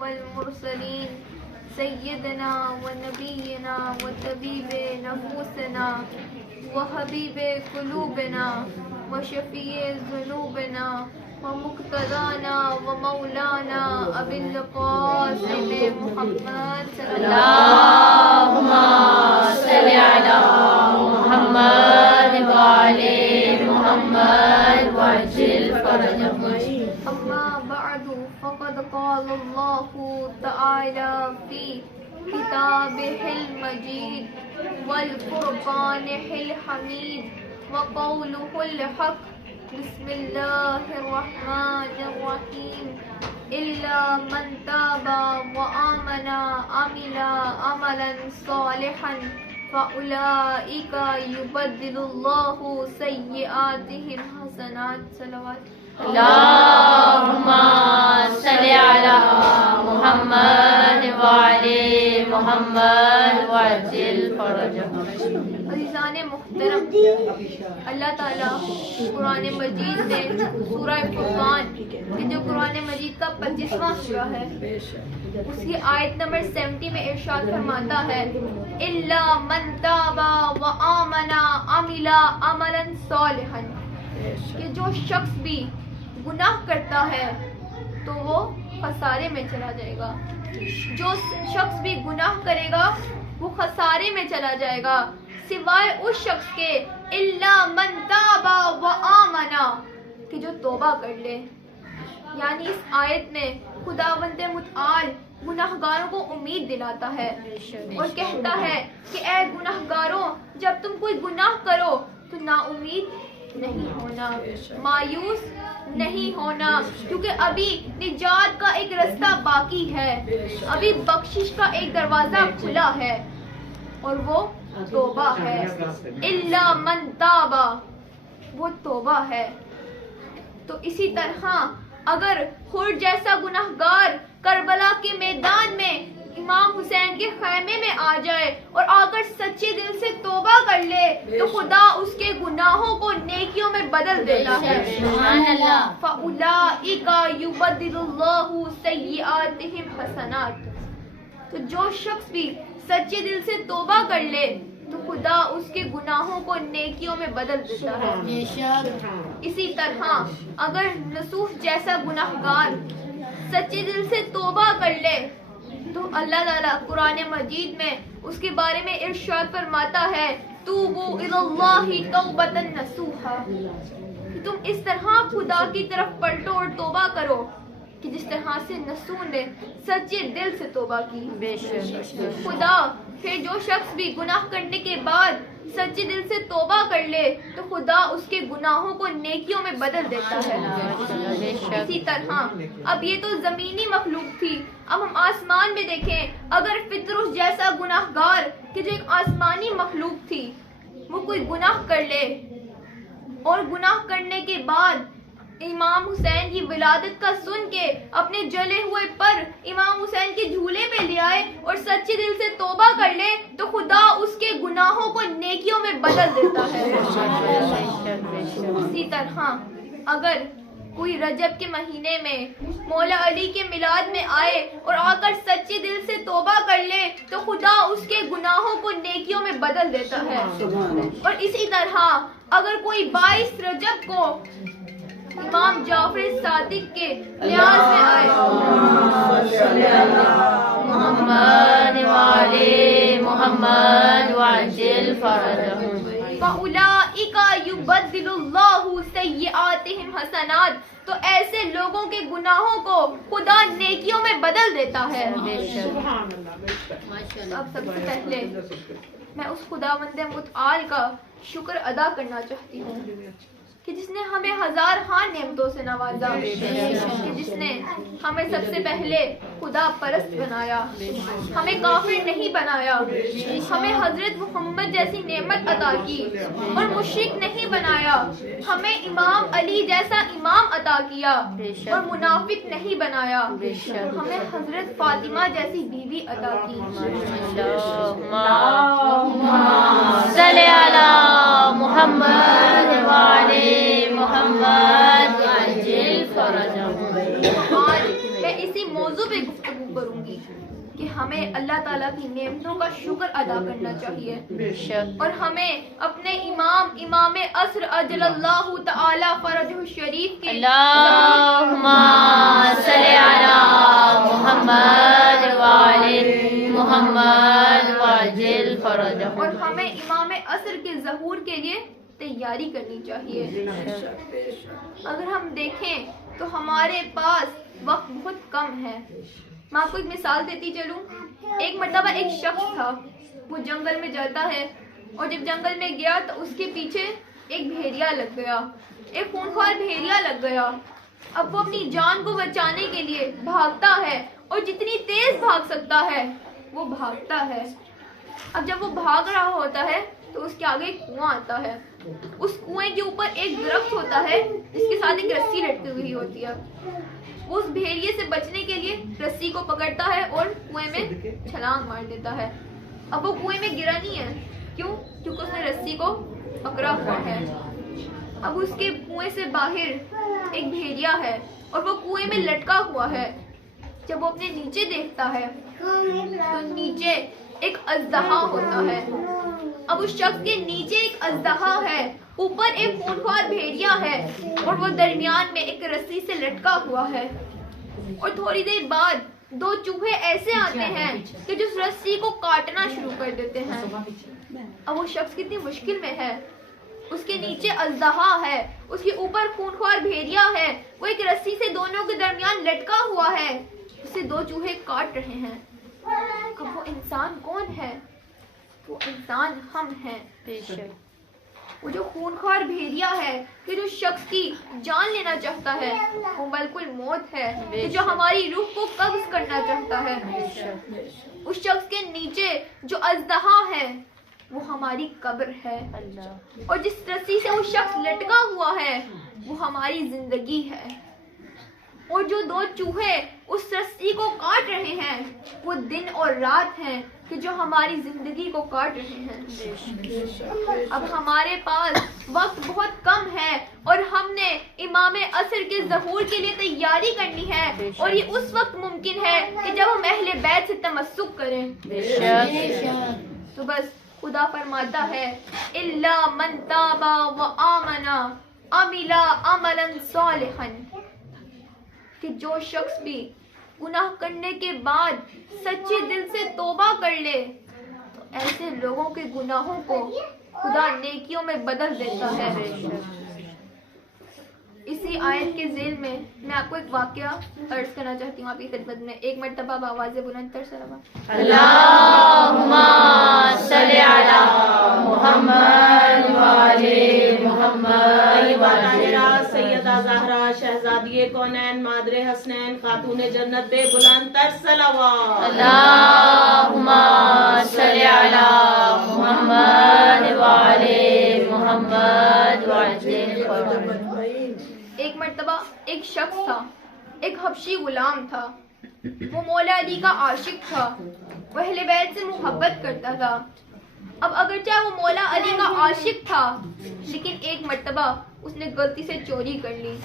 والمرسلين سيدنا ونبينا وطبيب نفوسنا وحبيب قلوبنا وشفيع ذنوبنا ومقتدانا ومولانا أبي القاسم محمد اللهم صل على محمد وعلى محمد وعجل فرجهم. أما بعد فقد قال الله تعالى في كتابه المجيد والفرقانه الحميد وقوله الحق بسم الله الرحمن الرحيم إلا من تاب وآمن عمل عملا صالحا فأولئك يبدل الله سيئاتهم حسنات. صلوات. اللهم صل على محمد وعلى محمد وعجل فرجهم. عزیزان محترم، اللہ تعالیٰ قرآن مجید میں سورہ فرقان کہ جو قرآن مجید کا 25واں سورہ ہے اس کی آیت نمبر 70 میں ارشاد فرماتا ہے الا من تاب وآمن عمل عملا صالحا، کہ جو شخص بھی گناہ کرتا ہے تو وہ خسارے میں چلا جائے گا. جو شخص بھی گناہ کرے گا وہ خسارے میں چلا جائے گا سوائے اس شخص کے الا من تاب وآمن، کہ جو توبہ کر لے. یعنی اس آیت میں خداوند متعال گناہگاروں کو امید دلاتا ہے اور کہتا ہے کہ اے گناہگاروں، جب تم کوئی گناہ کرو تو نا امید نہیں ہونا، مایوس نہیں ہونا، کیونکہ ابھی نجات کا ایک رستہ باقی ہے، ابھی بخشش کا ایک دروازہ کھلا ہے اور وہ توبہ ہے. الا من تاب، وہ توبہ ہے. تو اسی طرح اگر خور جیسا گناہگار کربلا کے میدان میں امام حسین کے خیمے میں آ جائے اور آ کر سچے دل سے توبہ کر لے تو خدا اس کے گناہوں کو نیکیوں میں بدل دیتا ہے. فَأُولَئِكَ يُبَدِّلُ اللَّهُ سَيِّئَاتِهِمْ حَسَنَاتٍ. تو جو شخص بھی سچے دل سے توبہ کر لے تو خدا اس کے گناہوں کو نیکیوں میں بدل دیتا ہے. اسی طرح اگر نصوح جیسا گناہگار سچے دل سے توبہ کر لے تو اللہ تعالیٰ قرآن مجید میں اس کے بارے میں ارشاد فرماتا ہے توبوا الی اللہ توبۃ نصوحا، کہ تم اس طرح خدا کی طرف پلٹو اور توبہ کرو کہ جس طرح سے نصوح نے سچے دل سے توبہ کی. خدا پھر جو شخص بھی گناہ کرنے کے بعد سچے دل سے توبہ کر لے تو خدا اس کے گناہوں کو نیکیوں میں بدل دیتا ہے. اسی طرح اب یہ تو زمینی مخلوق تھی، اب ہم آسمان میں دیکھیں اگر فطرس جیسا گناہگار کہ جو ایک آسمانی مخلوق تھی وہ کوئی گناہ کر لے اور گناہ کرنے کے بعد امام حسین کی ولادت کا سن کے اپنے جلے ہوئے پر امام حسین کے جھولے پہ لے آئے اور سچے دل سے توبہ کر لے تو خدا اس کے گناہوں کو نیکیوں میں بدل دیتا ہے. اسی طرح اگر کوئی رجب کے مہینے میں مولا علی کے میلاد میں آئے اور آ کر سچے دل سے توبہ کر لے تو خدا اس کے گناہوں کو نیکیوں میں بدل دیتا ہے. اور اسی طرح اگر کوئی 22 رجب کو امام جعفر صادق کے لیاز میں آئے محمد وعلى محمد وعجل فرجهم. فَأُولَئِكَ يُبَدِّلُ اللَّهُ سَيِّئَاتِهِمْ حَسَنَاتٍ، تو ایسے لوگوں کے گناہوں کو خدا نیکیوں میں بدل دیتا ہے. اب سب سے پہلے میں اس خداوند متعال کا شکر ادا کرنا چاہتی ہوں کہ جس نے ہمیں ہزار ہاں نعمتوں سے نوازا، کہ جس نے ہمیں سب سے پہلے خدا پرست بنایا، ہمیں کافر نہیں بنایا، ہمیں حضرت محمد جیسی نعمت عطا کی اور مشرک نہیں بنایا، ہمیں امام علی جیسا امام عطا کیا اور منافق نہیں بنایا، ہمیں حضرت فاطمہ جیسی بیوی عطا کی. صلی علی محمد وعلى محمد وعجل فرجهم. آج میں اسی موضوع پہ گفتگو کروں گی کہ ہمیں اللہ تعالیٰ کی نعمتوں کا شکر ادا کرنا چاہیے، اور ہمیں اپنے امام عصر اجل اللہ تعالی فرجہ الشریف کے اللہم صلی علی محمد وعلی محمد وعجل فرجہ، اور ہمیں امام عصر کے ظہور کے لیے تیاری کرنی چاہیے۔ اگر ہم دیکھیں تو ہمارے پاس وقت بہت کم ہے۔ میں آپ کو ایک مثال دیتی چلوں۔ ایک مرتبہ ایک شخص تھا، وہ جنگل میں جاتا ہے، اور جب جنگل میں گیا تو اس کے پیچھے ایک بھیڑیا لگ گیا، ایک خونخوار بھیڑیا لگ گیا۔ اب وہ اپنی جان کو بچانے کے لیے بھاگتا ہے، اور جتنی تیز بھاگ سکتا ہے وہ بھاگتا ہے۔ اب جب وہ بھاگ رہا ہوتا ہے تو اس کے آگے ایک کنواں آتا ہے۔ اس کنویں کے اوپر ایک درخت ہوتا ہے جس کے ساتھ ایک رسی لٹکی ہوئی ہوتی ہے۔ وہ اس بھیڑیے سے بچنے کے لیے رسی کو پکڑتا ہے اور کنویں میں چھلانگ مار دیتا ہے۔ اب وہ کنویں میں گرا نہیں ہے، کیوں؟ کیونکہ اس نے رسی کو پکڑا ہوا ہے۔ اب اس کے کنویں سے باہر ایک بھیڑیا ہے اور وہ کنویں میں لٹکا ہوا ہے۔ جب وہ اپنے نیچے دیکھتا ہے تو نیچے ایک اژدہا ہوتا ہے۔ اب اس شخص کے نیچے ایک اژدہا ہے، اوپر ایک خونخوار بھیڑیا ہے، اور وہ درمیان میں ایک رسی سے لٹکا ہوا ہے۔ اور تھوڑی دیر بعد دو چوہے ایسے آتے ہیں کہ جو اس رسی کو کاٹنا شروع کر دیتے ہیں۔ اب وہ شخص کتنی مشکل میں ہے، اس کے نیچے اژدہا ہے، اس کے اوپر خونخوار بھیڑیا ہے، وہ ایک رسی سے دونوں کے درمیان لٹکا ہوا ہے، اسے دو چوہے کاٹ رہے ہیں۔ اب وہ انسان کون ہے؟ وہ انسان ہم ہیں۔ وہ جو خونخوار بھیڑیا ہے کہ جو شخص کی جان لینا چاہتا ہے، وہ ملک الموت ہے کہ جو ہماری روح کو قبض کرنا چاہتا ہے۔ اس شخص کے نیچے جو اژدہا ہے وہ ہماری قبر ہے، اور جس رسی سے وہ شخص لٹکا ہوا ہے وہ ہماری زندگی ہے، اور جو دو چوہے اس رسی کو کاٹ رہے ہیں وہ دن اور رات ہیں کہ جو ہماری زندگی کو کاٹ رہے ہیں۔ اب ہمارے پاس وقت بہت کم ہے، اور ہم نے امام عصر کے ظہور کے لیے تیاری کرنی ہے، اور یہ اس وقت ممکن ہے کہ جب ہم اہل بیت سے تمسک کریں۔ تو بس خدا فرماتا ہے الا من تاب وآمن عمل عملا صالحا، کہ جو شخص بھی گناہ کرنے کے بعد سچے دل سے توبہ کر لے تو ایسے لوگوں کے گناہوں کو خدا نیکیوں میں بدل دیتا ہے۔ اسی آیت کے ذیل میں میں آپ کو ایک واقعہ عرض کرنا چاہتی ہوں آپ کی خدمت میں۔ ایک مرتبہ بآواز بلند تر سلام اللہم صلی علی محمد وعلی محمد طاہرہ سیدہ زہرا شہزادی کونین مادر حسنین خاتون جنت بے بلند تر صلوات۔ اللہم صلی علی محمد وعلی محمد وعجل فرجہ۔ ایک مرتبہ ایک شخص تھا، ایک حبشی غلام تھا، وہ مولا علی کا عاشق تھا، وہ اہل بیت سے محبت کرتا تھا۔ اب اگرچہ وہ مولا علی کا عاشق تھا لیکن ایک مرتبہ اس نے غلطی سے چوری کر لی۔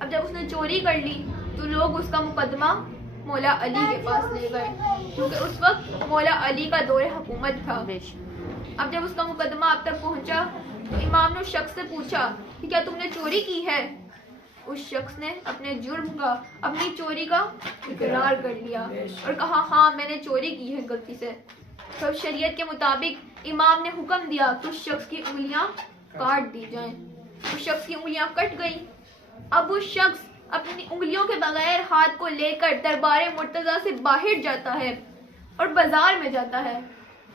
اب جب اس نے چوری کر لی تو لوگ اس کا مقدمہ مولا علی کے پاس لے گئے، کیونکہ اس وقت مولا علی کا دور حکومت تھا۔ اب جب اس کا مقدمہ آپ تک پہنچا تو امام نے اس شخص سے پوچھا کہ کیا تم نے چوری کی ہے؟ اس شخص نے اپنے جرم کا، اپنی چوری کا اقرار کر لیا اور کہا ہاں میں نے چوری کی ہے غلطی سے۔ تو شریعت کے مطابق امام نے حکم دیا کہ اس شخص کی انگلیاں کاٹ دی جائیں۔ اس شخص کی انگلیاں کٹ گئیں۔ اب وہ شخص اپنی انگلیوں کے بغیر ہاتھ کو لے کر دربار مرتضیٰ سے باہر جاتا ہے اور بازار میں جاتا ہے۔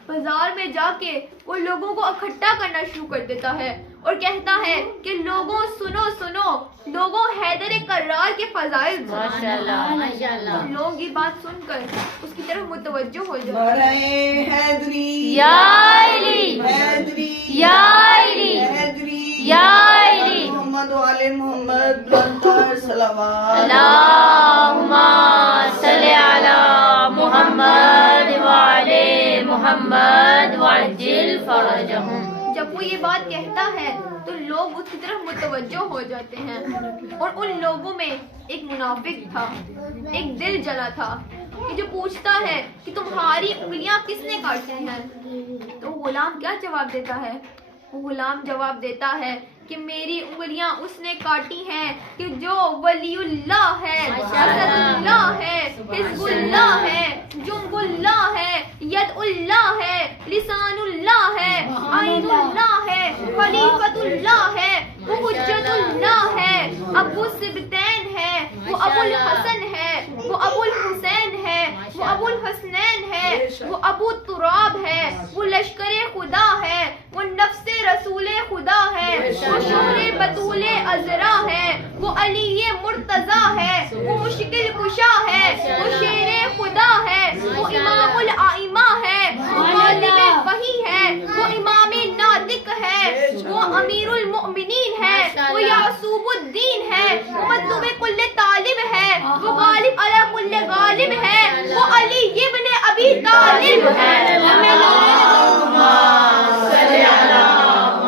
بازار میں جا کے وہ لوگوں کو اکٹھا کرنا شروع کر دیتا ہے اور کہتا ہے کہ لوگوں سنو سنو، لوگوں حیدر کرار کے فضائل سنو۔ تو لوگ یہ بات سن کر اس کی طرف متوجہ ہو جاتے یا علی یا علی یا علی محمد وعلی محمد بلندر صلوات۔ اللہم صلی علی محمد وعلی محمد وعجل فرجہم۔ جب وہ یہ بات کہتا ہے تو لوگ لوگ اس کی طرف متوجہ ہو جاتے ہیں. اور ان لوگوں میں ایک منافق تھا, ایک دل جلا تھا کہ جو پوچھتا ہے کہ تمہاری انگلیاں کس نے کاٹی ہیں؟ تو غلام کیا جواب دیتا ہے؟ وہ غلام جواب دیتا ہے کہ میری انگلیاں اس نے کاٹی ہیں کہ جو ولی اللہ ہے, اسد اللہ ہے, حزب اللہ ہے, جنب اللہ ہے, ید اللہ ہے, لسان اللہ ہے, عین اللہ ہے, خلیفۃ اللہ ہے, وہ حجت اللہ ہے, ابو سبتین ہے, وہ ابو الحسن ہے, وہ ابو الحسین ہے, وہ ابو الحسنین ہے, وہ ابو تراب ہے, وہ لشکر خدا ہے, وہ نفس رسول خدا ہے, وہ شہر بطول عذرا ہے, وہ علی مرتضی ہے, وہ مشکل کشا ہے, وہ شیر خدا ہے, وہ امام الائمہ ہے, وہ غالب وحی ہے, وہ امام ناطق ہے, وہ امیر المؤمنین ہے, وہ یعصوب الدین ہے, وہ مطلوب کل طالب ہے, وہ غالب علی کل غالب ہے, وہ علی ابن ابی طالب ہے.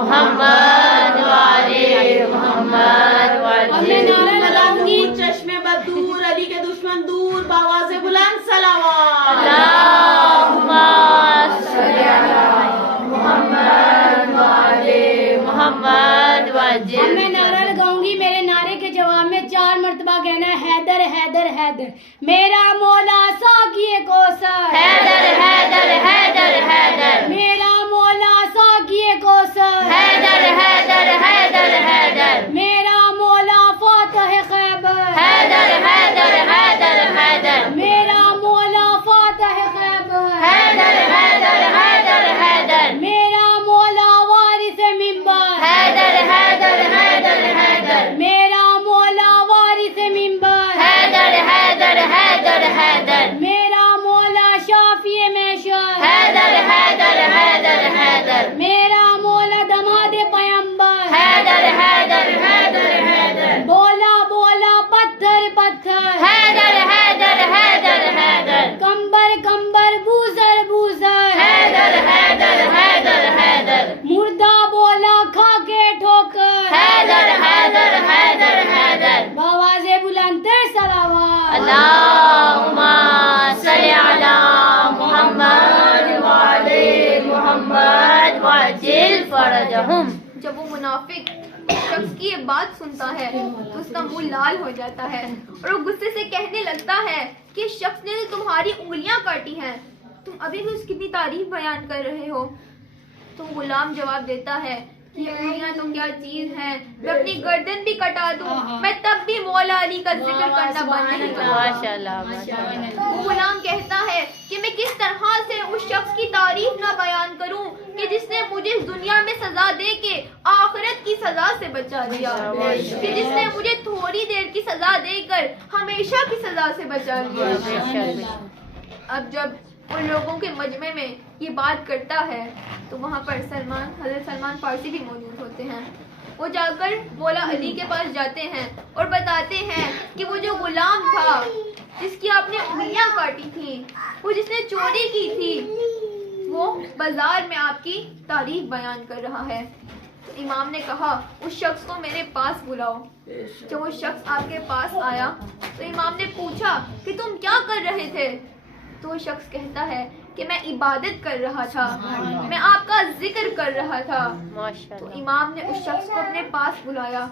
محمد والے محمد والے چشمے بدور علی کے دشمن دور باواز بلند صلوات. اللہم صلی علی محمد والے محمد وجل. میں نعرہ لگاؤں گی, میرے نعرے کے جواب میں 4 مرتبہ کہنا ہے حیدر حیدر حیدر, میرا مولا ساقی کوثر, حیدر حیدر حیدر حیدر, میرا مولا ساقی کوثر, حیدر حیدر حیدر حیدر, میرا مولا فاتح خیبر, حیدر حیدر حیدر حیدر, میرا مولا فاتح خیبر, حیدر حیدر حیدر حیدر, میرا مولا وارث منبر, حیدر حیدر حیدر حیدر, میرا مولا وارث منبر, حیدر حیدر حیدر حیدر, میرا مولا شافی محشر, حیدر حیدر حیدر حیدر, میرا مولا دماد پیمبر, حیدر حیدر حیدر حیدر, بولا بولا پتھر پتھر, حیدر حیدر حیدر حیدر, کمبر کمبر بوزر بوزر, حیدر حیدر حیدر حیدر, مردہ بولا کھا کے ٹھوکر, حیدر حیدر حیدر حیدر. بآواز بلندتر صلوات. اللہم صلی علی محمد وعلی محمد وعجل فرجہم. جب وہ منافق شخص کی یہ بات سنتا ہے تو اس کا منہ لال ہو جاتا ہے اور وہ غصے سے کہنے لگتا ہے کہ اس شخص نے تو تمہاری انگلیاں کاٹی ہیں, تم ابھی بھی اس کی بھی تعریف بیان کر رہے ہو. تو غلام جواب دیتا ہے کہ یہ انگلیاں تو کیا چیز ہیں, میں اپنی گردن بھی کٹا دوں, میں تب بھی مولا علی کا ذکر کرنا بند نہیں کروں. ماشاءاللہ ماشاءاللہ. وہ غلام کہتا ہے کہ میں کس طرح سے اس شخص کی تعریف نہ بیان کروں کہ جس نے مجھے دنیا میں سزا دے کے آخرت کی سزا سے بچا دیا, کہ جس نے مجھے تھوڑی دیر کی سزا دے کر ہمیشہ کی سزا سے بچا لیا. اب جب ان لوگوں کے مجمع میں یہ بات کرتا ہے تو وہاں پر حضرت سلمان فارسی بھی موجود ہوتے ہیں. وہ جا کر مولا علی کے پاس جاتے ہیں اور بتاتے ہیں کہ وہ جو غلام تھا جس کی آپ نے انگلیاں کاٹی تھیں, وہ جس نے چوری کی تھی, وہ بازار میں آپ کی تعریف بیان کر رہا ہے. تو امام نے کہا اس شخص کو میرے پاس بلاؤ. جب وہ شخص آپ کے پاس آیا تو امام نے پوچھا کہ تم کیا کر رہے تھے؟ تو وہ شخص کہتا ہے کہ میں عبادت کر رہا تھا, میں آپ کا ذکر کر رہا تھا. تو امام نے اس شخص کو اپنے پاس بلایا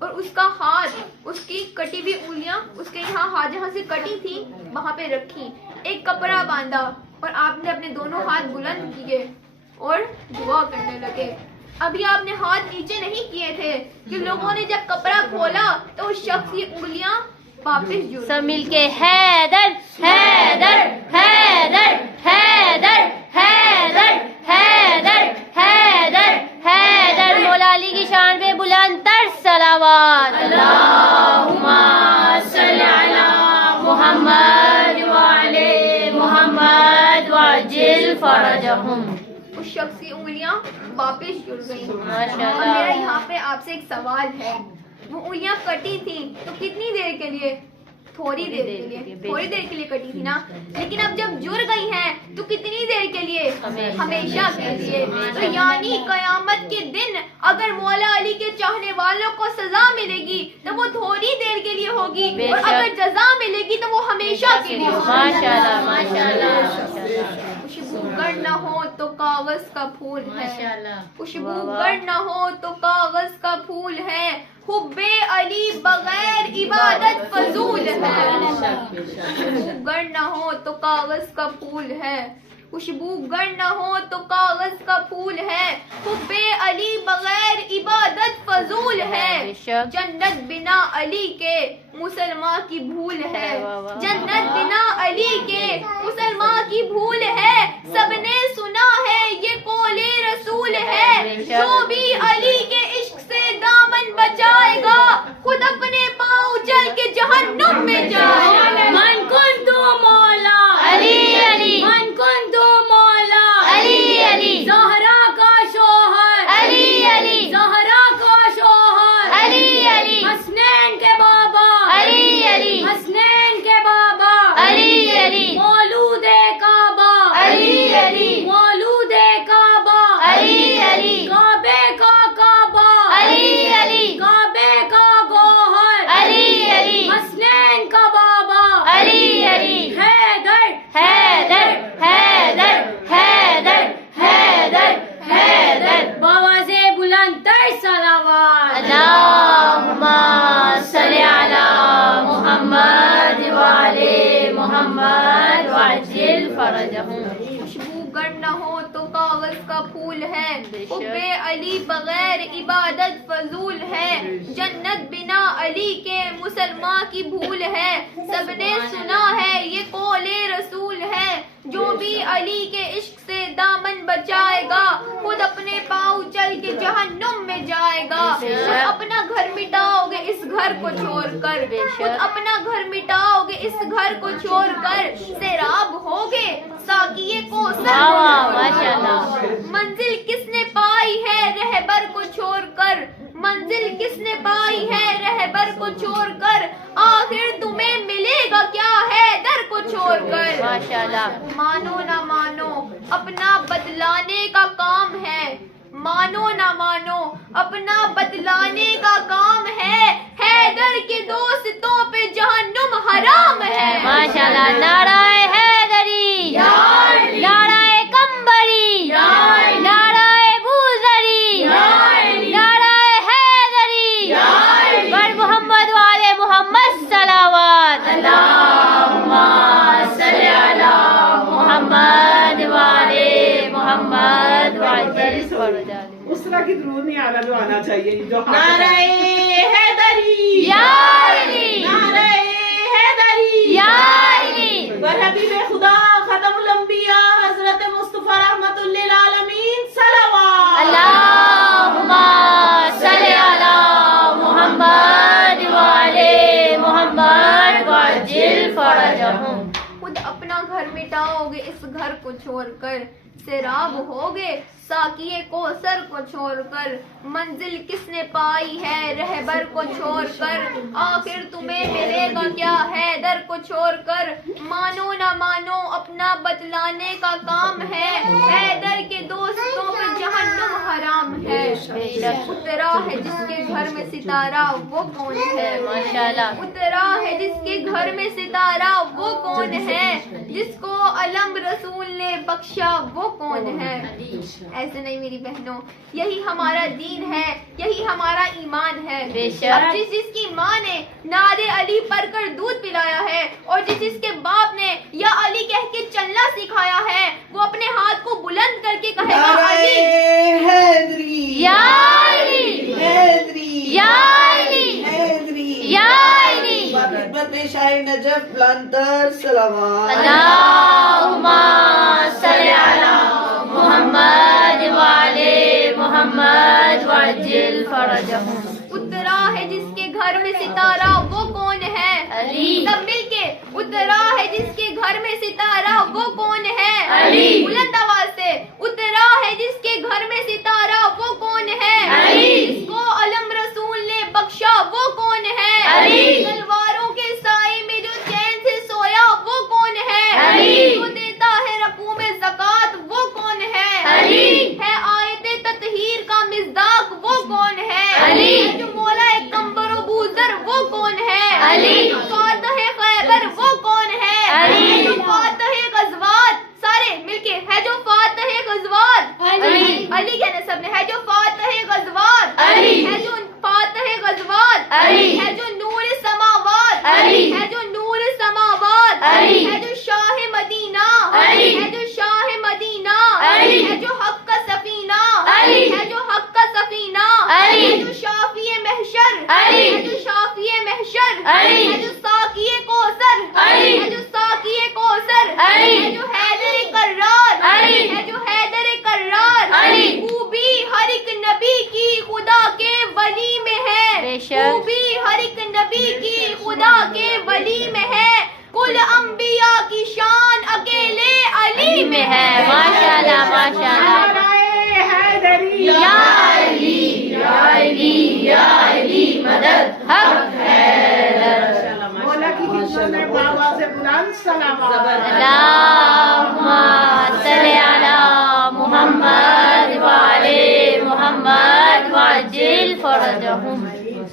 اور اس کا ہاتھ, اس کی کٹی ہوئی انگلیاں اس کے یہاں ہاتھ جہاں سے کٹی تھی وہاں پہ رکھی, ایک کپڑا باندھا اور آپ نے اپنے دونوں ہاتھ بلند کیے اور دعا کرنے لگے. ابھی آپ نے ہاتھ نیچے نہیں کیے تھے کہ لوگوں نے جب کپڑا کھولا تو اس شخص کی انگلیاں واپس جڑ سب مل کے حیدر حیدر حیدر حیدر حیدر حیدر حیدر حیدر. مولا علی کی شان پہ بلند تر صلوات. اللہم صلی علی محمد وعلی محمد وعجل فرجہم. اس شخص کی انگلیاں واپس جڑ گئیں. ماشاءاللہ. اور میرا یہاں پہ آپ سے ایک سوال ہے, وہ انگلیاں کٹی تھیں تو کتنی دیر کے لیے؟ تھوڑی دیر کے لیے, تھوڑی دیر کے لیے کٹی تھی نا, لیکن اب جب جڑ گئی ہیں تو کتنی دیر دیر کے لیے ہمیشہ کے لیے. تو یعنی قیامت کے دن اگر مولا علی کے چاہنے والوں کو سزا ملے گی تو وہ تھوڑی دیر کے لیے ہوگی, اور اگر جزا ملے گی تو وہ ہمیشہ کے لیے ہوگی. ماشاءاللہ ماشاءاللہ. خوشبو گر نہ ہو تو کاغذ کا پھول ہے, ماشاءاللہ. خوشبو گر نہ ہو تو کاغذ کا پھول ہے, حب علی بغیر عبادت فضول ہے. خوشبو گر نہ ہو تو کاغذ کا پھول ہے, خوشبو گر نہ ہو تو کاغذ کا پھول ہے, حب علی بغیر عبادت فضول ہے. جنت بنا علی کے مسلمان کی بھول ہے, جنت بنا علی کے مسلمان کی بھول ہے. سب نے سنا ہے یہ قول رسول ہے, جو بھی علی کے عشق سے دامن بچائے گا خود اپنے پاؤں چل کے جہنم میں جائے گا. من کنت مولا علی علی, من کنت مولا علی علی, زہرا کا شوہر علی علی, زہرا کا شوہر علی علی, حسنین کے بابا علی علی, حسنین کے بابا علی علی, مولود کعبہ علی علی, مولود کعبہ علی علی, کعبے کا کعبہ علی علی, کعبے کا گوہر علی علی, حسنین کا بابا علی علی. حیدر حیدر حیدر حیدر حیدر حیدر. بآواز بلند تر صلوات. اللہم صلی علی محمد وعلی محمد وعجل فرجہم. خوشبو گر نہ ہو تو کاغذ کا پھول ہے, حب علی بغیر عبادت فضول ہے. جنت بنا علی کے مسلمان کی بھول ہے. سب نے سنا ہے یہ قول رسول ہے, جو بھی علی کے عشق سے دامن بچائے گا خود اپنے پاؤں چل کے جہنم میں جائے گا. خود اپنا گھر مٹاؤ گے اس گھر کو چھوڑ کر, خود اپنا گھر مٹاؤ گے اس گھر کو چھوڑ کر, سیراب ہوگے ساقیے کو منزل کس نے پائی ہے رہبر کو چھوڑ کر, منزل کس نے پائی ہے رہبر کو چھوڑ کر, آخر تمہیں ملے گا کیا ہے در کو چھوڑ کر. ماشاءاللہ. مانو نہ مانو اپنا بتلانے کا کام ہے, مانو نہ مانو اپنا بتلانے کا کام ہے, حیدر کے دوستوں پہ جہنم حرام ہے. ماشاءاللہ. نعرہ حیدری, نعرہ کمبری, نعرہ بوزری, نعرہ حیدری, بر محمد والے محمد صلوات. اللہم صلی علی محمد والے محمد وعجل فرجہم. اس طرح کی درود نہیں آنا جو آنا چاہیے, جو نعرہ حیدری, یا علی, نعرہ حیدری, یا علی, بر حبیب خدا ختم الانبیاء حضرت مصطفیٰ رحمت للعالمین صلوات. اللہم صلی علی محمد وعلی محمد وعجل فرجہم. خود اپنا گھر مٹاؤ گے اس گھر کو چھوڑ کر, سیراب ہوگے ساقیے کوثر کو چھوڑ کر, منزل کس نے پائی ہے رہبر کو چھوڑ کر, آخر تمہیں ملے گا کیا حیدر کو چھوڑ کر. مانو نہ مانو اپنا بتلانے کا کام ہے, حیدر کے دوستوں پہ جہنم حرام ہے. اترا ہے جس کے گھر میں ستارہ وہ کون ہے, ماشاءاللہ. اترا ہے جس کے گھر میں ستارہ وہ کون ہے, جس کو علم رسول نے بخشا وہ کون ہے. ایسے نہیں میری بہنوں, یہی ہمارا دین ہے, یہی ہمارا ایمان ہے. اب جس کی ماں نے نعرے علی پڑھ کر دودھ پلایا ہے, اور جس کے باپ نے یا علی کہہ کے چلنا سکھایا ہے, وہ اپنے ہاتھ کو بلند کر کے کہے گا علی, حیدری, یا علی, حیدری, یا علی, حیدری, یا علی. خدمت شاہ نجف بلندر صلوات. اللہم صلی علی محمد وعلی محمد وعجل فرجہم. اترا ہے جس کے گھر میں ستارہ وہ کون ہے, علی. سب مل کے اترا ہے جس کے گھر میں ستارہ وہ کون ہے, علی. بلند آواز سے اترا ہے جس کے گھر میں ستارہ وہ کون ہے, علی. جس کو علم رسول نے بخشا وہ کون ہے, علی. تلواروں کے سائے میں جو چین سے سویا وہ کون ہے, علی. جو دیتا ہے رقوع میں زکات علی، ہے جو شافی محشر، علی، ہے جو شافی محشر، علی، ہے جو ساقی کوثر، علی، ہے جو ساقی کوثر، علی، ہے جو حیدر کرار، علی، ہے جو حیدر کرار، علی، خوبی ہر ایک نبی کی خدا کے ولی میں ہے، بے شک، خوبی ہر ایک نبی کی خدا کے ولی میں ہے، کل انبیاء کی شان اکیلے علی میں ہے۔ ماشاءاللہ ماشاءاللہ۔ نعرہ حیدری، یا علی یا علی یا علی مدد حق حیدر۔ مولا کی خدمت میں بابا سے بلند صلوات۔ اللہم صلی علی محمد وعلی محمد وعجل فرجہم۔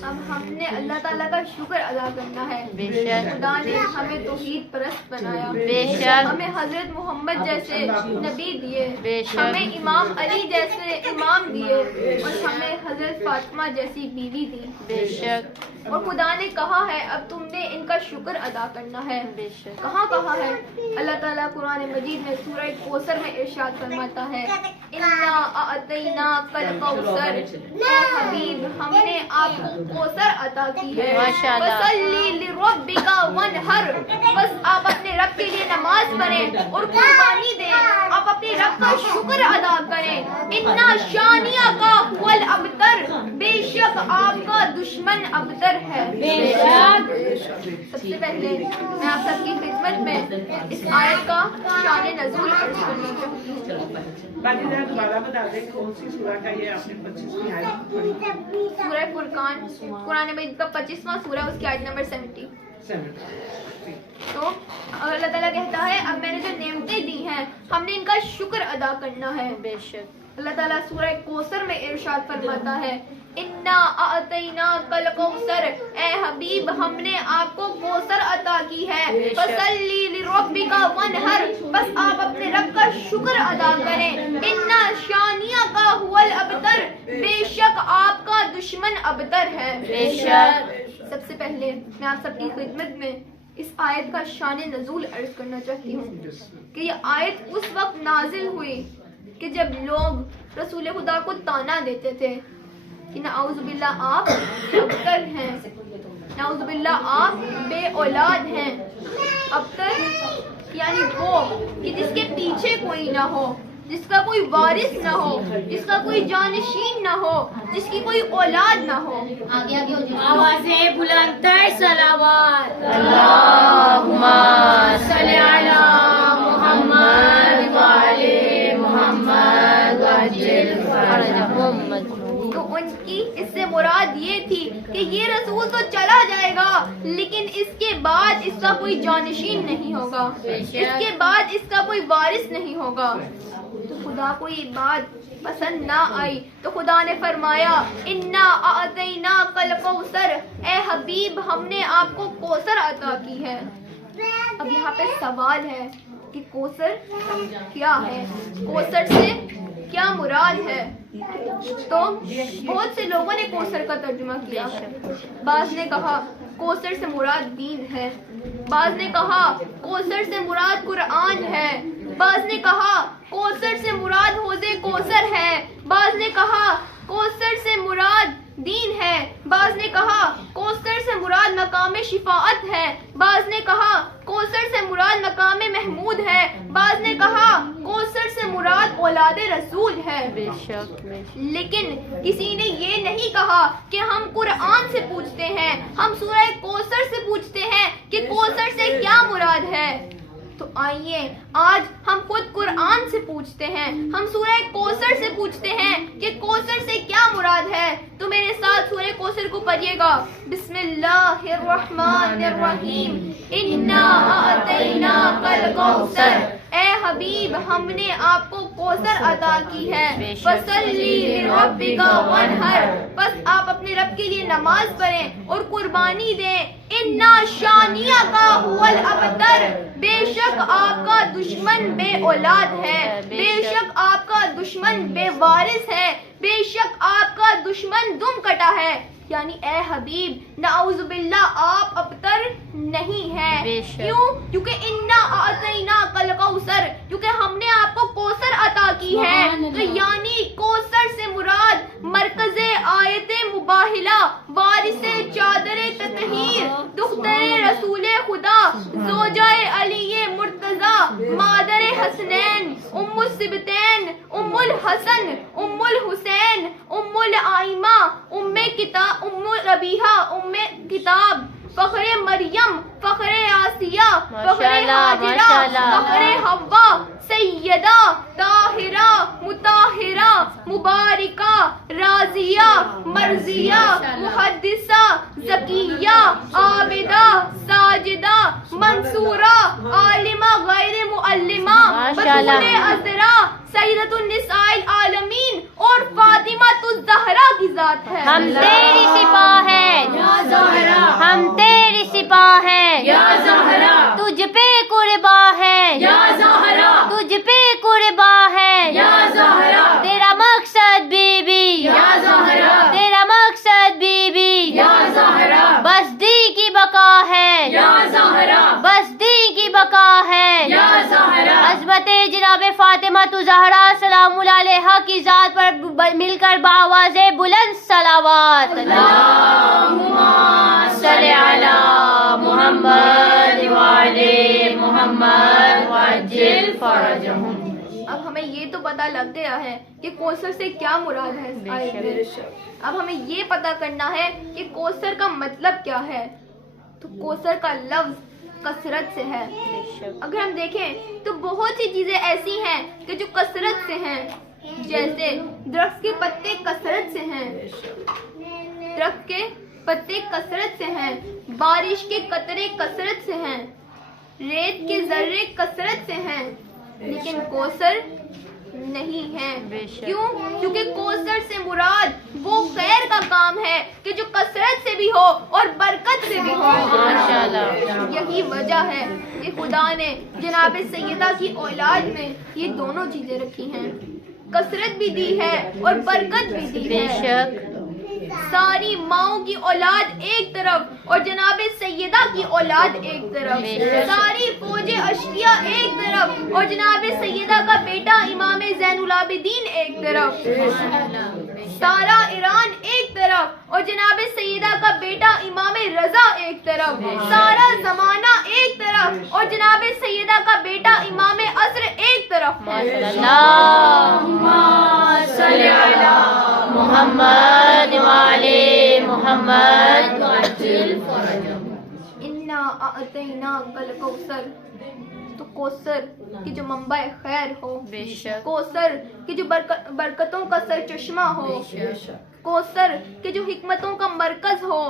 اب ہم نے اللہ تعالیٰ کا شکر ادا کرنا ہے۔ بے شک، خدا نے ہمیں توحید پرست بنایا، بے شک، ہمیں حضرت محمد جیسے نبی دیے، بے شک، ہمیں امام علی جیسے امام دیے، اور ہمیں حضرت فاطمہ جیسی بیوی دی، بے شک، اور خدا نے کہا ہے اب تم نے ان کا شکر ادا کرنا ہے۔ بے شک، کہاں کہا ہے؟ اللہ تعالیٰ قرآن مجید میں سورہ کوثر میں ارشاد فرماتا ہے اِنَّا أَعْطَيْنَاكَ الْكَوْثَرَ، اے حبیب ہم نے آپ کو کوثر عطا کی ہے، ماشاءاللہ۔ فَصَلِّ لِرَبِّكَ وَانْحَرْ، بس آپ اپنے رب کے لیے نماز پڑھیں اور قربانی دیں، آپ اپنے رب کا شکر ادا کریں۔ اِنَّا شَانِئَكَ هُوَ الْأَبْتَرُ، بے شک آپ کا دشمن ابتر ہے۔ بے شک، سب سے پہلے میں آپ سب کی خدمت میں اس آیت کا شان نزول عرض کرنا چاہتی ہوں۔ باقی ذرا دوبارہ بتا دیں کون سی سورہ کا یہ آپ نے 25ویں آیت پڑھی؟ سورہ فرقان قرآن مجید کا 25واں سورہ، اس کی آیت نمبر 70۔ تو اللہ تعالیٰ کہتا ہے اب میں نے جو نعمتیں دی ہیں ہم نے ان کا شکر ادا کرنا ہے۔ بے شک، اللہ تعالیٰ سورہ کوثر میں ارشاد فرماتا ہے اِنَّا أَعْطَيْنَاكَ الْكَوْثَرَ، اے حبیب ہم نے آپ کو کوثر عطا کی ہے، فَصَلِّ لِرَبِّكَ وَانْحَرْ، بس آپ اپنے رب کا شکر ادا کریں۔ اِنَّا شَانِئَكَ هُوَ الْأَبْتَرُ، بے شک آپ کا دشمن ابتر ہے۔ بے شک۔ سب سے پہلے میں آپ سب کی خدمت میں اس آیت کا شان نزول عرض کرنا چاہتی ہوں کہ یہ آیت اس وقت نازل ہوئی کہ جب لوگ رسول خدا کو تانا دیتے تھے کہ نعوذ باللہ آپ ابتر ہیں، نعوذ باللہ آپ بے اولاد ہیں۔ ابتر یعنی وہ کہ جس کے پیچھے کوئی نہ ہو، جس کا کوئی وارث نہ ہو، جس کا کوئی جانشین نہ ہو، جس کی کوئی اولاد نہ ہو۔ آوازیں بلند تر صلوات۔ اللہم صلی علی محمد وعلی محمد وعجل فرجہم۔ تو ان کی اس سے مراد یہ تھی کہ یہ رسول تو چلا جائے گا لیکن اس کے بعد اس کا کوئی جانشین نہیں ہوگا، اس کے بعد اس کا کوئی وارث نہیں ہوگا۔ تو خدا کو یہ بات پسند نہ آئی تو خدا نے فرمایا اِنَّا أَعْطَيْنَاكَ الْكَوْثَرَ، اے حبیب ہم نے آپ کو کوثر عطا کی ہے۔ اب یہاں پہ سوال ہے کہ کوثر کیا ہے، کوثر سے کیا مراد ہے؟ تو بہت سے لوگوں نے کوثر کا ترجمہ کیا ہے۔ بعض نے کہا کوثر سے مراد دین ہے، بعض نے کہا کوثر سے مراد قرآن ہے، بعض نے کہا کوثر سے مراد حوض کوثر ہے، بعض نے کہا کوثر سے مراد دین ہے، بعض نے کہا کوثر سے مراد مقام شفاعت ہے، بعض نے کہا کوثر سے مراد مقام محمود ہے، بعض نے کہا کوثر سے مراد اولاد رسول ہے۔ بے شک، لیکن کسی نے یہ نہیں کہا کہ ہم قرآن سے پوچھتے ہیں، ہم سورہ کوثر سے پوچھتے ہیں کہ کوثر سے کیا مراد ہے۔ تو آئیے آج ہم خود قرآن سے پوچھتے ہیں، ہم سورہ کوثر سے پوچھتے ہیں کہ کوثر سے کیا مراد ہے۔ تو میرے ساتھ سورہ کوثر کو پڑھیے گا، بسم اللہ الرحمن الرحیم، اِنَّا أَعْطَيْنَاكَ الْكَوْثَرَ، اے حبیب ہم نے آپ کو کوثر عطا کی ہے، فَصَلِّ لِرَبِّكَ وَانْحَرْ، بس آپ اپنے رب کے لیے نماز پڑھیں اور قربانی دیں۔ اِنَّا شَانِئَكَ هُوَ الْأَبْتَرُ، بے شک آپ کا دشمن بے اولاد ہے، بے شک آپ کا دشمن بے وارث ہے، بے شک آپ کا دشمن دم کٹا ہے۔ یعنی اے حبیب نعوذ باللہ آپ ابتر نہیں ہیں۔ کیوں؟ کیونکہ اِنَّا أَعْطَيْنَاكَ الْكَوْثَرَ، کیونکہ ہم نے آپ کو کوثر عطا کی ہے۔ تو یعنی کوثر سے مراد مرکز آیت مباہلا وارث چادر تطہیر دختر رسول خدا زوجہ علی مرتضی مادر حسنین ام السبتین ام الحسن ام الحسین ام الائمہ ام ربیحہ ام کتاب فخر مریم فخر آسیہ فخر حاجرہ فخر حوا سیدہ طاہرہ مطہرہ مبارکہ راضیہ مرضیہ محدثہ زکیہ عابدہ ساجدہ منصورہ عالمہ غیر معلمہ بطول عذرا سیدۃ النساء العالمین اور فاطمہ الزہرا کی ذات ہے. ہم تیری سپاہ ہیں یا زہرا، ہم تیری سپاہ ہیں یا زہرا، تجھ پہ قربان ہے یا زہرا، تجھ پہ قربان ہے یا زہرا، تیرا مقصد بی بی یا زہرا، تیرا مقصد بی بی یا زہرا، بستی کی بقا ہے یا زہرا، بستی کی بقا ہے یا زہرا. عظمت جناب فاطمہ زہرا سلام علیہا کی ذات پر مل کر بآواز بلند صلوات اللہم صلی علی محمد وعلی محمد وعجل فرجہم. اب ہمیں یہ تو پتہ لگ گیا ہے کہ کوثر سے کیا مراد ہے اس آیت میں. اب ہمیں یہ پتہ کرنا ہے کہ کوثر کا مطلب کیا ہے. تو کوثر کا لفظ کثرت سے ہے. اگر ہم دیکھیں تو بہت سی چیزیں ایسی ہیں کہ جو کثرت سے ہیں، جیسے درخت کے پتے کثرت سے ہیں، درخت کے پتے کثرت سے ہیں، بارش کے قطرے کثرت سے ہیں، ریت کے ذرے کثرت سے ہیں، لیکن کوثر نہیں ہے. کیوں؟ کیونکہ کوثر سے مراد وہ خیر کا کام ہے کہ جو کثرت سے بھی ہو اور برکت سے بھی ہو. یہی وجہ ہے کہ خدا نے جناب سیدہ کی اولاد میں یہ دونوں چیزیں رکھی ہیں، کثرت بھی دی ہے اور برکت بھی دی ہے. ساری ماؤں کی اولاد ایک طرف اور جناب سیدہ کی اولاد ایک طرف، ساری فوج اشقیاء ایک طرف اور جناب سیدہ کا بیٹا امام زین العابدین ایک طرف، سارا ایران ایک طرف اور جناب سیدہ کا بیٹا امام رضا ایک طرف، سارا زمانہ ایک طرف اور جناب سیدہ کا بیٹا امام عصر ایک طرف. اللہم صلی علی محمد وعلی محمد وعجل فرجہم. انا اعطیناک الکوثر. تو کوثر کی جو منبع خیر ہو، کوثر کی جو برکتوں کا سرچشمہ ہو، کوثر کے جو حکمتوں کا مرکز ہو،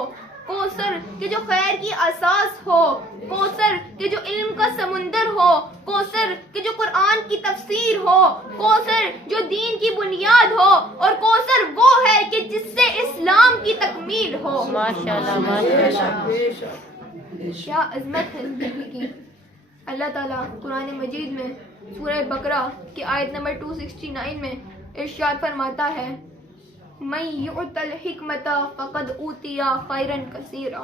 کوثر کے جو خیر کی اساس ہو، کوثر کے جو علم کا سمندر ہو، کوثر کے جو قرآن کی تفسیر ہو، کوثر جو دین کی بنیاد ہو، اور کوثر وہ ہے کہ جس سے اسلام کی تکمیل ہو. کیا عظمت ہے اس بیوی کی. اللہ تعالیٰ قرآن مجید میں سورہ بقرہ کی آیت نمبر 269 میں ارشاد فرماتا ہے مَن یُؤْتَ الْحِکْمَةَ فَقَدْ أُوتِیَ خَیْرًا کَثِیرًا،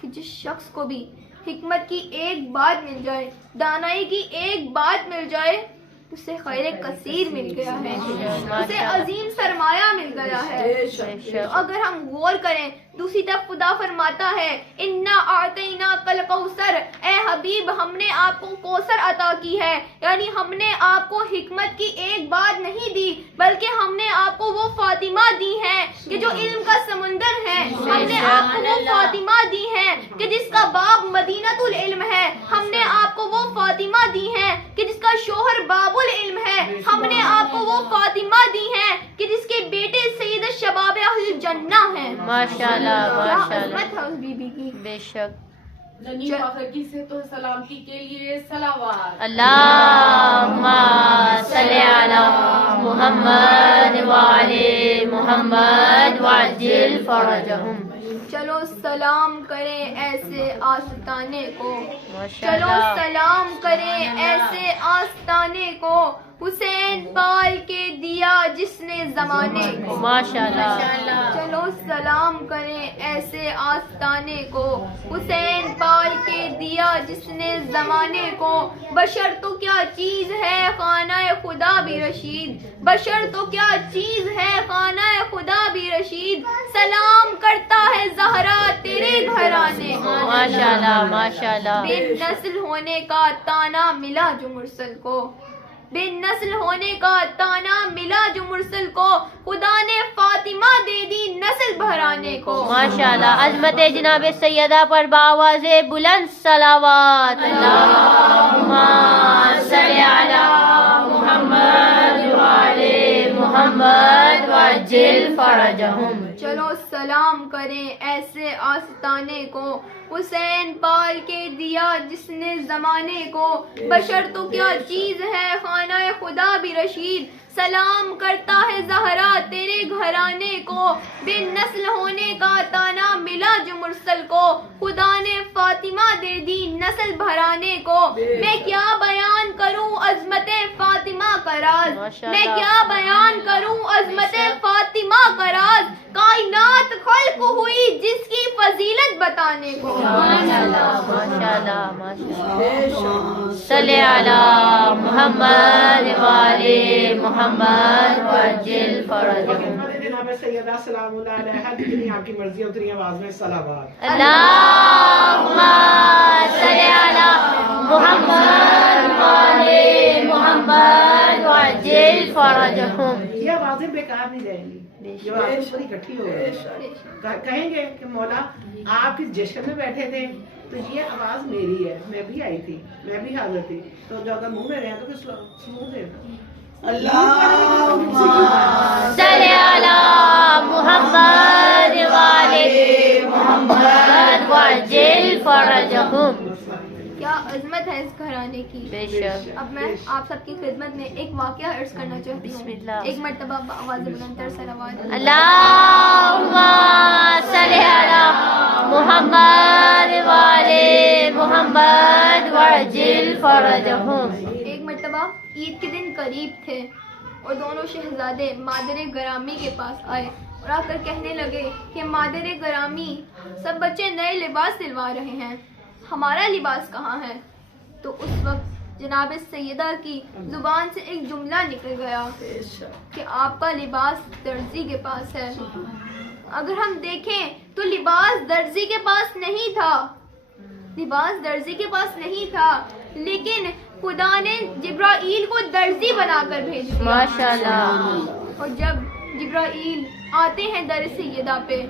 کہ جس شخص کو بھی حکمت کی ایک بات مل جائے، دانائی کی ایک بات مل جائے، اسے خیر کثیر مل گیا ہے، اسے عظیم سرمایہ مل گیا ہے. تو اگر ہم غور کریں دوسری طرف خدا فرماتا ہے انا اعطیناک الکوثر، اے حبیب ہم نے آپ کو کوثر عطا کی ہے، یعنی ہم نے آپ کو حکمت کی ایک بات نہیں دی بلکہ ہم نے آپ کو وہ فاطمہ دی ہیں کہ جو علم کا سمندر ہے، ہم نے آپ کو وہ فاطمہ دی ہیں کہ جس کا باب مدینۃ العلم ہے، ہم نے آپ کو وہ فاطمہ دی ہیں کہ جس کا شوہر باب العلم ہے، ہم نے آپ کو وہ فاطمہ دی ہیں کہ جس کے بیٹے سید شباب اہل جنہ ہیں. ماشاءاللہ کیا عظمت ہے اس بی بی کی. بے شک. جنی فخر کی صحت و سلامتی کے لیے صلوات. اللہم صلی علی محمد وعلی محمد وعجل فرجہم. چلو سلام کریں ایسے آستانے کو، چلو ماشاءاللہ. سلام کریں ایسے آستانے کو، حسین پال کے دیا جس نے زمانے کو. ماشاءاللہ. چلو سلام کریں ایسے آستانے کو، حسین پال کے دیا جس نے زمانے کو. بشر تو کیا چیز ہے خانہ خدا بھی رشید، بشر تو کیا چیز ہے خانہ خدا بھی رشید، سلام کرتا ہے زہرا تیرے گھرانے کو۔ ماشاءاللہ ماشاءاللہ۔ بن نسل ہونے کا تانا ملا جو مرسل کو، بن نسل ہونے کا تانا ملا جو مرسل کو، خدا نے فاطمہ دے دی نسل بھرانے کو۔ ماشاءاللہ۔ عظمت جناب سیدہ پر بآواز بلند صلوات۔ اللہم صلی علی محمد وعلی محمد وعجل فرجہم۔ چلو سلام کریں ایسے آستانے کو، حسین پال کے دیا جس نے زمانے کو، بشر تو کیا چیز ہے خانہ خدا بھی رشید، سلام کرتا ہے زہرا تیرے گھرانے کو، بن نسل ہونے کا تانا ملا جو مرسل کو، خدا نے فاطمہ دے دی نسل بھرانے کو۔ میں کیا بیان کروں عظمت فاطمہ کا راز، میں کیا بیان کروں عظمت فاطمہ کا راز، کائنات خلق ہوئی جس کی فضیلت بتانے کو۔ ماشاءاللہ ماشاءاللہ ماشاءاللہ۔ صلی علی محمد وعلی محمد وعجل فرجہم۔ ہمارے جناب سیدہ سلام اللہ علیہا جتنی آپ کی مرضی اتنی آواز میں صلوات۔ اللہم صلی علی محمد وعلی محمد وعجل فرجہم۔ یہ آوازیں بیکار نہیں رہیں گی، یہ آوازیں بڑی اکٹھی ہو گئی۔ کہیں گے کہ مولا آپ اس جشن میں بیٹھے تھے تو یہ آواز میری ہے، میں بھی آئی تھی، میں بھی حاضر تھی، تو جو اگر منہ میں رہے تو کس منہ سے اللہم صلی علی محمد وعلی محمد وعجل فرجہم۔ کیا عظمت ہے اس گھرانے کی۔ بے شک۔ اب میں آپ سب کی خدمت میں ایک واقعہ عرض کرنا چاہتی بسم ہوں، اللہ۔ ایک مرتبہ آواز بلند تر صلوات۔ اللہم صلی علی محمد وعلی محمد وعجل فرجہم۔ ایک مرتبہ عید کے دن قریب تھے اور دونوں شہزادے مادر گرامی کے پاس آئے اور آ کر کہنے لگے کہ مادر گرامی سب بچے نئے لباس سلوا رہے ہیں، ہمارا لباس کہاں ہے؟ تو اس وقت جناب سیدہ کی زبان سے ایک جملہ نکل گیا کہ آپ کا لباس درزی کے پاس ہے۔ اگر ہم دیکھیں تو لباس درزی کے پاس نہیں تھا، لباس درزی کے پاس نہیں تھا، لیکن خدا نے جبرائیل کو درزی بنا کر بھیج دیا۔ ماشاءاللہ۔ اور جب جبرائیل آتے ہیں در سیدہ پہ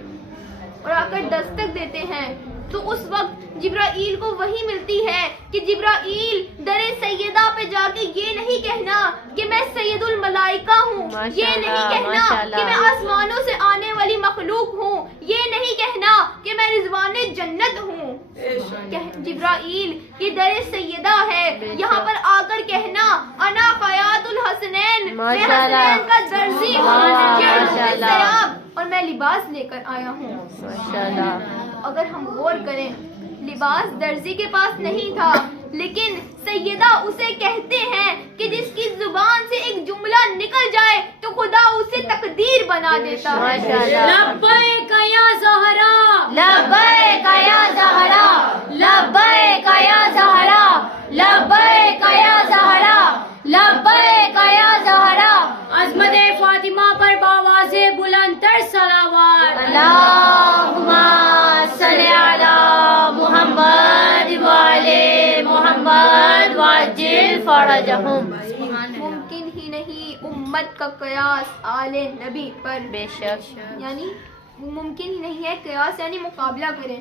اور آ کر دستک دیتے ہیں تو اس وقت جبرائیل کو وہی ملتی ہے کہ جبرائیل در سیدہ پہ جا کے یہ نہیں کہنا کہ میں سید الملائکہ ہوں، یہ نہیں کہنا کہ میں آسمانوں سے آنے والی مخلوق ہوں، یہ نہیں کہنا کہ میں رضوان جنت ہوں۔ جبرائیل یہ در سیدہ ہے، یہاں پر آ کر کہنا انا فیاض الحسنین، میں حسنین کا درزی ہوں اور میں لباس لے کر آیا ہوں۔ ماشاءاللہ۔ اگر ہم غور کریں لباس درزی کے پاس نہیں تھا، لیکن سیدہ اسے کہتے ہیں کہ جس کی زبان سے ایک جملہ نکل جائے تو خدا اسے تقدیر بنا دیتا ہے۔ لبیک یا زہرا، لبیک یا زہرا، لبیک یا زہرا، لبیک یا زہرا، لبیک یا زہرا۔ عظمت فاطمہ پر بآواز بلند تر صلوات۔ اللہم صلی علی محمد وعلی محمد وعجل فرجہم۔ ممکن ہی نہیں امت کا قیاس آل نبی پر، بے شک۔ یعنی ممکن ہی نہیں ہے قیاس یعنی مقابلہ کریں،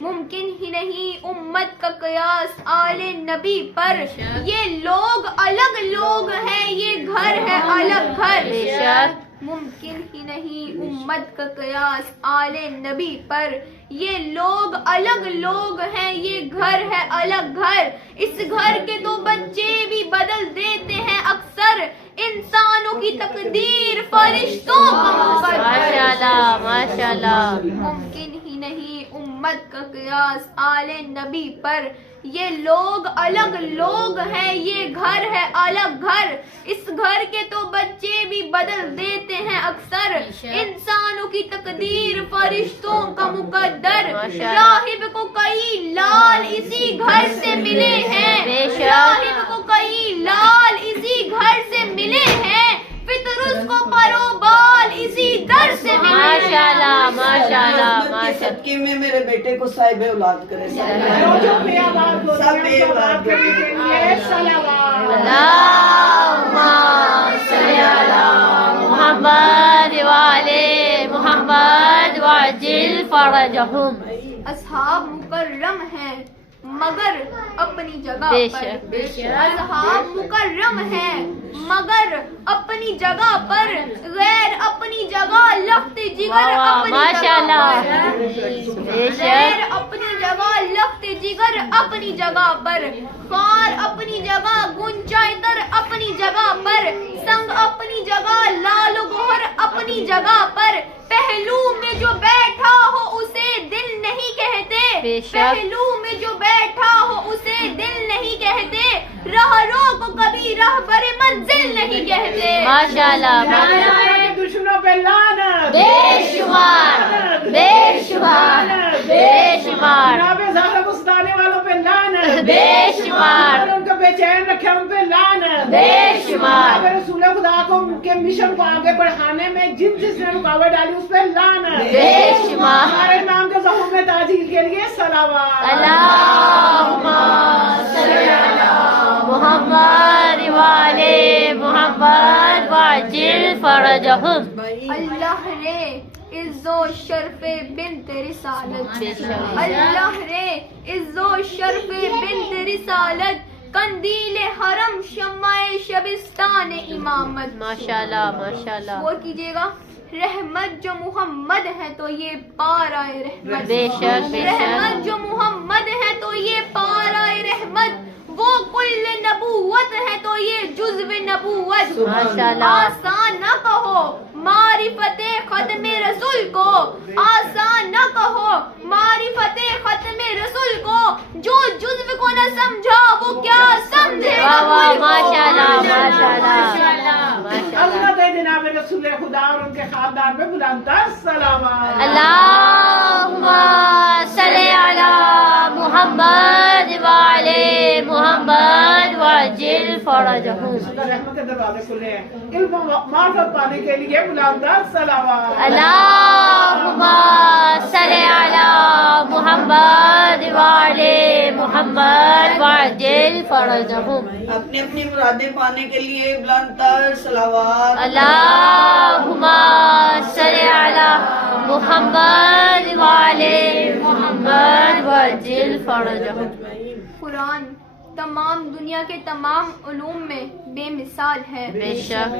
ممکن ہی نہیں امت کا قیاس آل نبی پر، یہ لوگ الگ لوگ ہیں، یہ گھر ہے الگ گھر۔ بے شک۔ ممکن ہی نہیں امت کا قیاس آل نبی پر، یہ لوگ الگ لوگ ہیں، یہ گھر ہے الگ گھر، اس گھر کے تو بچے بھی بدل دیتے ہیں اکثر، انسانوں کی تقدیر فرشتوں کا مقدر۔ ماشاءاللہ ماشاءاللہ۔ ممکن ہی نہیں امت کا قیاس آل نبی پر، یہ لوگ الگ لوگ ہیں، یہ گھر ہے الگ گھر، اس گھر کے تو بچے بھی بدل دیتے ہیں اکثر، انسانوں کی تقدیر فرشتوں کا مقدر، راہب کو کئی لال اسی گھر سے ملے ہیں، راہب کو زندگی میں میرے بیٹے کو صاحب اولاد کرے. جو بے آباد ہوتے ہیں ان کو آباد کرنے کے لیے صلوات. اللہم صلی علی محمد وعلی محمد وعجل فرجہم. اصحاب مکرم ہیں مگر اپنی جگہ بے پر. شک. اصحاب مکرم ہیں مگر اپنی جگہ پر، غیر اپنی جگہ لخت جگر اپنی ماشاء جگہ اللہ. پر. بے غیر شک. اپنی جگہ لخت جگر اپنی جگہ پر، خار اپنی جگہ، گنچائے تر اپنی جگہ پر، سنگ اپنی جگہ، لال و گوہر اپنی جگہ پر. پہلو میں جو بیٹھا ہو اسے دل نہیں کہتے، بے شک. پہلو میں جو بیٹھا ہو اسے دل نہیں کہتے، راہرو کو کبھی راہبر منزل نہیں کہتے. ماشاء اللہ. دشمنوں پہ لعنت. بے شمار بے شمار بے شمار جناب زہرا کو ستانے والوں پہ لعنت. بے شمار اور ان کو بے چین رکھے ان پہ لعنت. بے شمار. جناب رسول خدا کو ان کے مشن کو آگے بڑھانے میں جس نے رکاوٹ ڈالی اس پہ لعنت. بے شمار. ہمارے امام کے ظہور میں تاجیل کے لیے صلوات. اللہم صلی علی محمد وعلی محمد وعجل فرجہم. اللہ رے عز و شرف بنت رسالت، بے شک. اللہ رے عز و شرف بنت رسالت، قندیل حرم شمع شبستان امامت. ماشاء اللہ ماشاء اللہ. غور کیجیے گا، رحمت جو محمد ہے تو یہ پارائے رحمت. بے شک بے رحمت شک. جو محمد ہے تو یہ پارائے رحمت، وہ کل نبوت ہے تو یہ جزو نبوت. ماشاء اللہ. آسان نہ کہو معرفت ختم رسول کو، آسان نہ کہو معرفت ختم رسول کو، جو جزو کو نہ سمجھا وہ کیا سمجھے گا. واہ واہ ماشاء اللہ ماشاء اللہ ماشاء اللہ. حضرت جناب رسول خدا اور ان کے خاندان میں بلندر صلوات. اللہم صلی علی محمد وعلی محمد وعجل فرجہم. رحمت کے دروازے کھلے ہیں علم و معرفت پانے کے لیے بلندر صلوات. اللہم صلی علی محمد وعلی محمد وعجل فرجہم. اپنی اپنی مرادیں پانے کے لیے بلندر صلوات. اللہم صلی علی محمد وعلی محمد وعجل فرجہم. قرآن تمام دنیا کے تمام علوم میں بے مثال ہے، بے شک.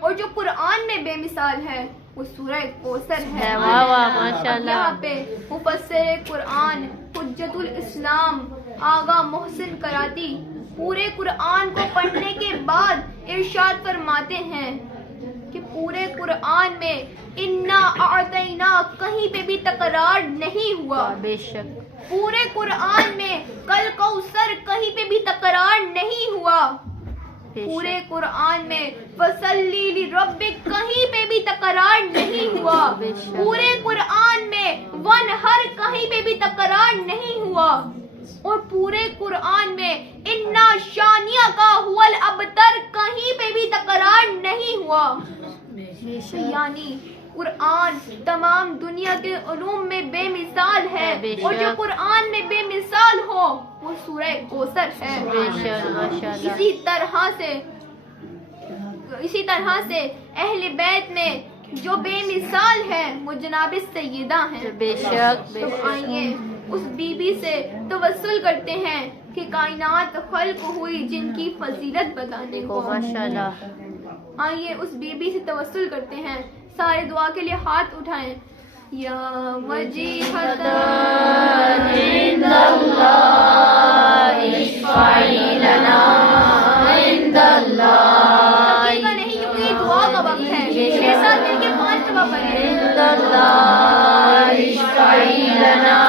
اور جو قرآن میں بے مثال ہے وہ سورہ کوثر ہے. واہ واہ ماشاء اللہ. یہاں پہ مفسر قرآن حجت الاسلام آغا محسن کراتی پورے قرآن کو پڑھنے کے بعد ارشاد فرماتے ہیں کہ پورے قرآن میں انا اعطینا کہیں پہ بھی تکرار نہیں ہوا. بے شک. پورے قرآن میں کل کوثر کہیں پہ بھی تکرار نہیں ہوا. پورے قرآن میں فصلی لربک کہیں پہ بھی تکرار نہیں ہوا. پورے قرآن میں ونہر کہیں پہ بھی تکرار نہیں ہوا. اور پورے قرآن میں انا شانیہ کا هو الابتر کہیں پہ بھی تکرار نہیں ہوا. یعنی قرآن تمام دنیا کے علوم میں بے مثال ہے، اور جو قرآن میں بے مثال ہو وہ سورہ کوثر ہے. اسی طرح سے اہل بیت میں جو بے مثال ہے وہ جناب سیدہ ہیں. بے شک. تو آئیے اس بی بی سے توسل کرتے ہیں کہ کائنات خلق ہوئی جن کی فضیلت بتانے کو. ماشاءاللہ. آئیے اس بی بی سے توسل کرتے ہیں. سارے دعا کے لیے ہاتھ اٹھائیں. یا وجیہۃ عند اللہ اشفعی لنا عند اللہ. کا نہیں کیونکہ یہ دعا کا وقت ہے. میرے ساتھ مل کے 5 دفعہ پڑھیں. عند اللہ اشفعی لنا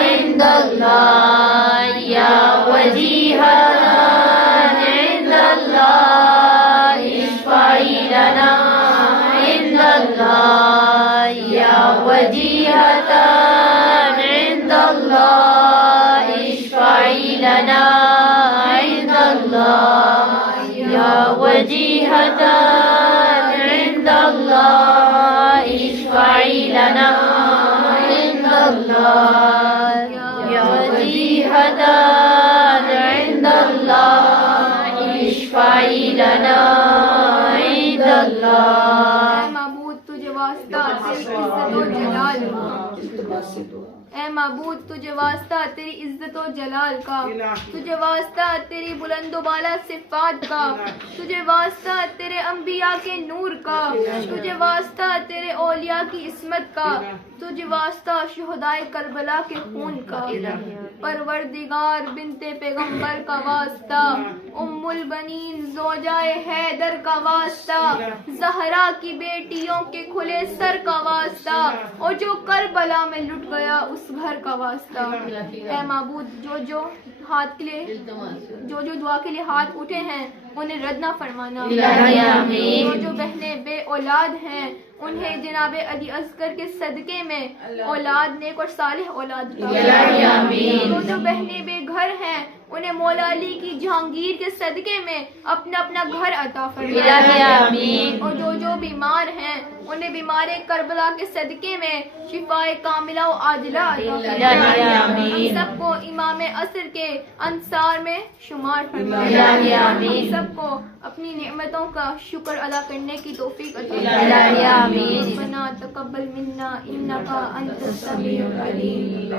عند اللہ یا وجیہۃ عند اللہ اشفعی لنا عند اللہ یا وجیہۃ عند اللہ اشفعی لنا عند اللہ یا وجیہۃ عند اللہ اشفعی لنا عند اللہ. يا وجيهة عند الله اشفعي لنا عند الله. اے معبود تجھے واسطہ تیری عزت و جلال اے معبود تجھے واسطہ تیری عزت و جلال کا، تجھے واسطہ تیری بلند و بالا صفات کا، تجھے واسطہ تیرے انبیاء کے نور کا، تجھے واسطہ تیرے اولیاء کی عصمت کا، تجھے واسطہ شہدائے کربلا کے خون کا، پروردگار بنت پیغمبر کا واسطہ، ام البنین زوجائے حیدر کا واسطہ، زہرا کی بیٹیوں کے کھلے سر کا واسطہ، اور جو کربلا میں لٹ گیا اس گھر کا واسطہ. اے معبود جو ہاتھ کے لیے جو دعا کے لیے ہاتھ اٹھے ہیں انہیں رد نہ فرمانا. جو بہنیں بے اولاد ہیں انہیں جناب علی اصغر کے صدقے میں اولاد نیک اور صالح اولاد عطا. جو بہنیں بے گھر ہیں انہیں مولا علی کی جہانگیر کے صدقے میں اپنا اپنا گھر عطا فرمائے. اور جو بیمار ہیں انہیں بیمار کربلا کے صدقے میں شفائے کاملہ و عاجلہ عطا فرمائے. ہم سب کو امام عصر کے انصار میں شمار فرمائے. ہم سب کو اپنی نعمتوں کا شکر ادا کرنے کی توفیق عطا فرمائے. ربنا تقبل منا انک انت السمیع العلیم.